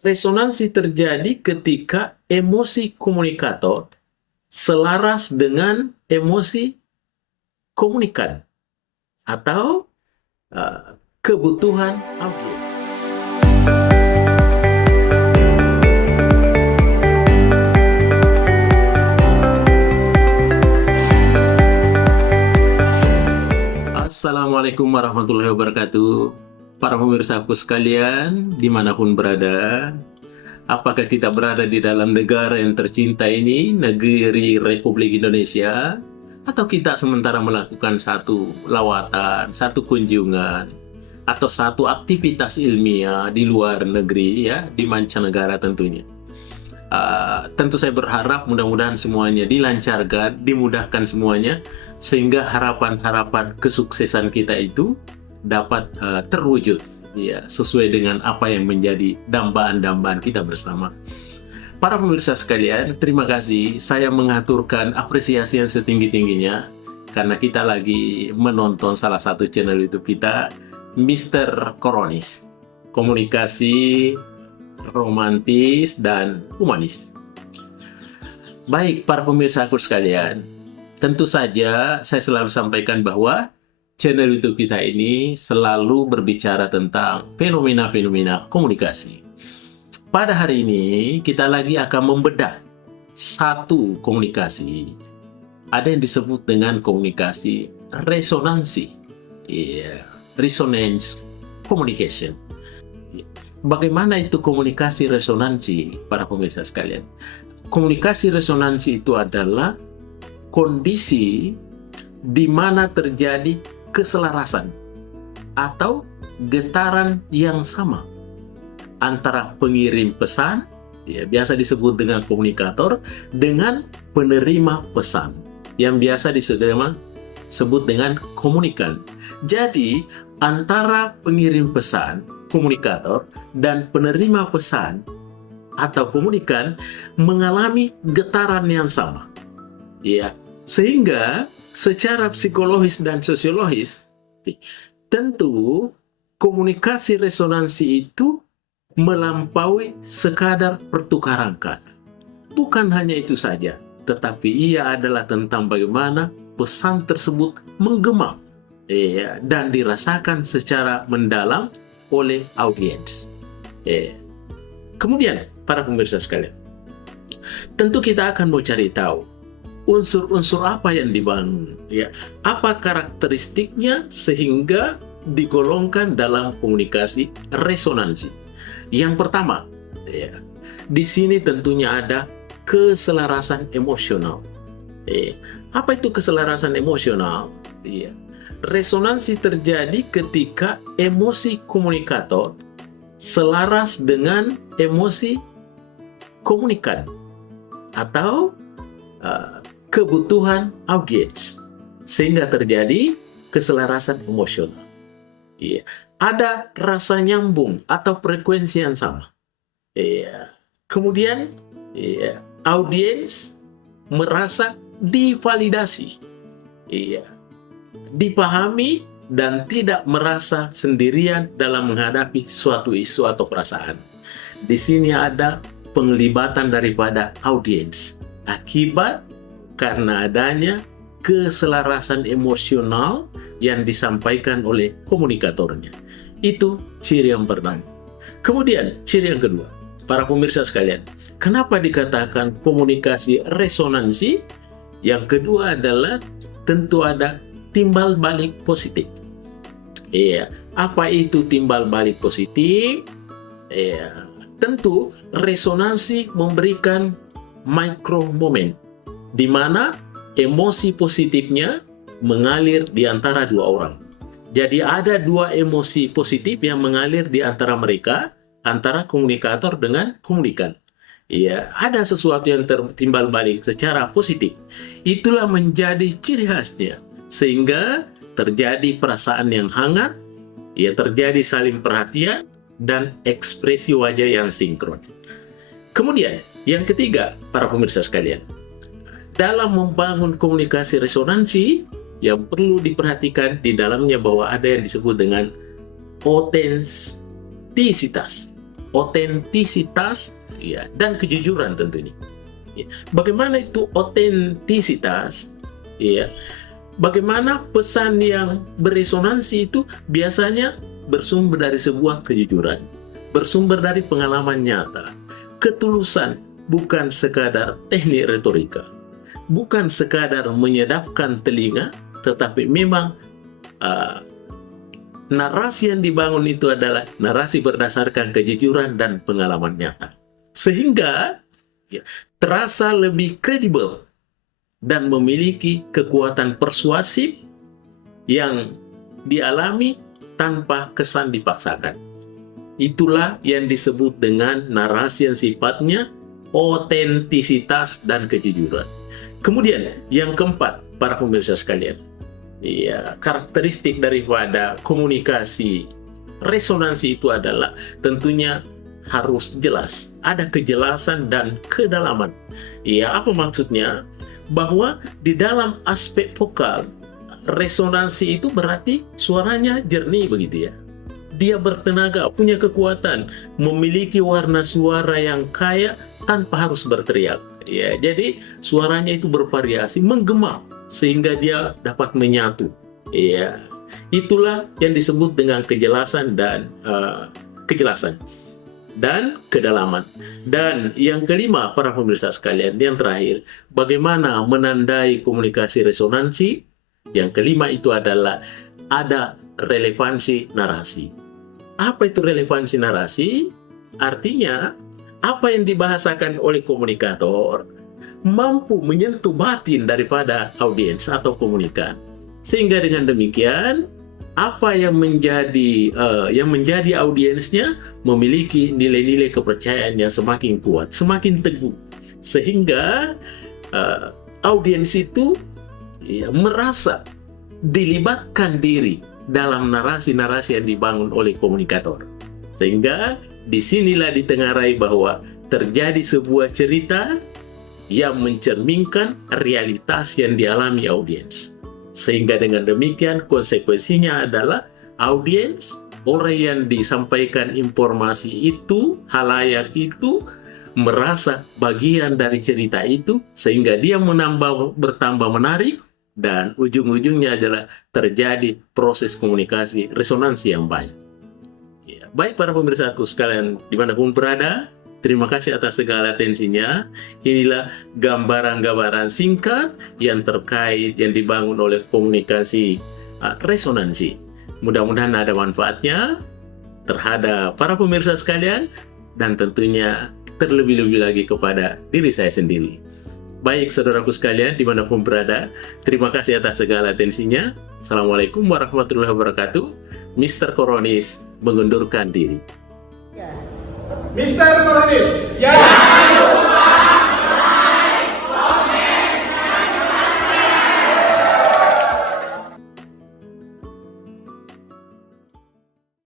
Resonansi terjadi ketika emosi komunikator selaras dengan emosi komunikan atau kebutuhan audiens. Assalamualaikum warahmatullahi wabarakatuh. Para pemirsaku sekalian, dimanapun berada, apakah kita berada di dalam negara yang tercinta ini, negeri Republik Indonesia, atau kita sementara melakukan satu lawatan, satu kunjungan, atau satu aktivitas ilmiah di luar negeri, ya, di mancanegara tentunya. Tentu saya berharap mudah-mudahan semuanya dilancarkan, dimudahkan semuanya, sehingga harapan-harapan kesuksesan kita itu dapat terwujud, ya, sesuai dengan apa yang menjadi dambaan-dambaan kita bersama. Para pemirsa sekalian, terima kasih. Saya mengaturkan apresiasi yang setinggi-tingginya karena kita lagi menonton salah satu channel YouTube kita, Mr. Koronis, komunikasi romantis dan humanis. Baik, para pemirsa aku sekalian, tentu saja saya selalu sampaikan bahwa channel YouTube kita ini selalu berbicara tentang fenomena-fenomena komunikasi. Pada hari ini, kita lagi akan membedah satu komunikasi. Ada yang disebut dengan komunikasi resonansi. Resonance communication. Bagaimana itu komunikasi resonansi, para pemirsa sekalian? Komunikasi resonansi itu adalah kondisi di mana terjadi keselarasan atau getaran yang sama antara pengirim pesan, ya, biasa disebut dengan komunikator, dengan penerima pesan yang biasa disebut dengan komunikan. Jadi antara pengirim pesan, komunikator, dan penerima pesan atau komunikan mengalami getaran yang sama, ya, sehingga secara psikologis dan sosiologis, tentu komunikasi resonansi itu melampaui sekadar pertukaran kata. Bukan hanya itu saja, tetapi ia adalah tentang bagaimana pesan tersebut menggema, ya, dan dirasakan secara mendalam oleh audiens. Kemudian, para pemirsa sekalian, tentu kita akan mau cari tahu unsur-unsur apa yang dibangun, ya, apa karakteristiknya sehingga digolongkan dalam komunikasi resonansi. Yang pertama, ya, di sini tentunya ada keselarasan emosional. Apa itu keselarasan emosional? Ya, resonansi terjadi ketika emosi komunikator selaras dengan emosi komunikan atau kebutuhan audiens, sehingga terjadi keselarasan emosional. Iya, ada rasa nyambung atau frekuensi yang sama. Iya. Kemudian, iya, audiens merasa divalidasi, iya, dipahami, dan tidak merasa sendirian dalam menghadapi suatu isu atau perasaan. Di sini ada penglibatan daripada audiens akibat karena adanya keselarasan emosional yang disampaikan oleh komunikatornya. Itu ciri yang pertama. Kemudian, ciri yang kedua, para pemirsa sekalian, kenapa dikatakan komunikasi resonansi? Yang kedua adalah tentu ada timbal balik positif. Iya, apa itu timbal balik positif? Iya, tentu resonansi memberikan micro moment, di mana emosi positifnya mengalir di antara dua orang. Jadi ada dua emosi positif yang mengalir di antara mereka, antara komunikator dengan komunikan. Iya, ada sesuatu yang tertimbal balik secara positif. Itulah menjadi ciri khasnya, sehingga terjadi perasaan yang hangat, ya, terjadi saling perhatian, dan ekspresi wajah yang sinkron. Kemudian, yang ketiga, para pemirsa sekalian, dalam membangun komunikasi resonansi, yang perlu diperhatikan di dalamnya bahwa ada yang disebut dengan otentisitas. otentisitas, ya, dan kejujuran tentunya. Ya. Bagaimana itu otentisitas? Ya. Bagaimana pesan yang beresonansi itu biasanya bersumber dari sebuah kejujuran, bersumber dari pengalaman nyata, ketulusan, bukan sekadar teknik retorika, bukan sekadar menyedapkan telinga, tetapi memang narasi yang dibangun itu adalah narasi berdasarkan kejujuran dan pengalaman nyata. Sehingga ya, terasa lebih kredibel dan memiliki kekuatan persuasif yang dialami tanpa kesan dipaksakan. Itulah yang disebut dengan narasi yang sifatnya otentisitas dan kejujuran. Kemudian yang keempat, para pemirsa sekalian, ya, karakteristik daripada komunikasi resonansi itu adalah tentunya harus jelas, ada kejelasan dan kedalaman. Ya, apa maksudnya? Bahwa di dalam aspek vokal, resonansi itu berarti suaranya jernih begitu ya. Dia bertenaga, punya kekuatan, memiliki warna suara yang kaya tanpa harus berteriak. Ya, jadi suaranya itu bervariasi, menggema sehingga dia dapat menyatu. Ya, itulah yang disebut dengan kejelasan dan kejelasan dan kedalaman. Dan yang kelima, para pemirsa sekalian, yang terakhir, bagaimana menandai komunikasi resonansi? Yang kelima itu adalah ada relevansi narasi. Apa itu relevansi narasi? Artinya, apa yang dibahasakan oleh komunikator mampu menyentuh batin daripada audiens atau komunikan. Sehingga dengan demikian, apa yang menjadi audiensnya memiliki nilai-nilai kepercayaan yang semakin kuat, semakin teguh, sehingga audiens itu ya, merasa dilibatkan diri dalam narasi-narasi yang dibangun oleh komunikator, sehingga disinilah ditengarai bahwa terjadi sebuah cerita yang mencerminkan realitas yang dialami audiens. Sehingga dengan demikian konsekuensinya adalah audiens, orang yang disampaikan informasi itu, halayak itu merasa bagian dari cerita itu, sehingga dia bertambah menarik, dan ujung-ujungnya adalah terjadi proses komunikasi resonansi yang baik. Ya, baik para pemirsaku sekalian dimanapun berada, terima kasih atas segala atensinya. Inilah gambaran-gambaran singkat yang terkait yang dibangun oleh komunikasi resonansi. Mudah-mudahan ada manfaatnya terhadap para pemirsa sekalian dan tentunya terlebih-lebih lagi kepada diri saya sendiri. Baik saudaraku sekalian dimanapun berada, terima kasih atas segala atensinya. Assalamualaikum warahmatullahi wabarakatuh. Mr. Koronis mengundurkan diri. Mr. Koronis, ya!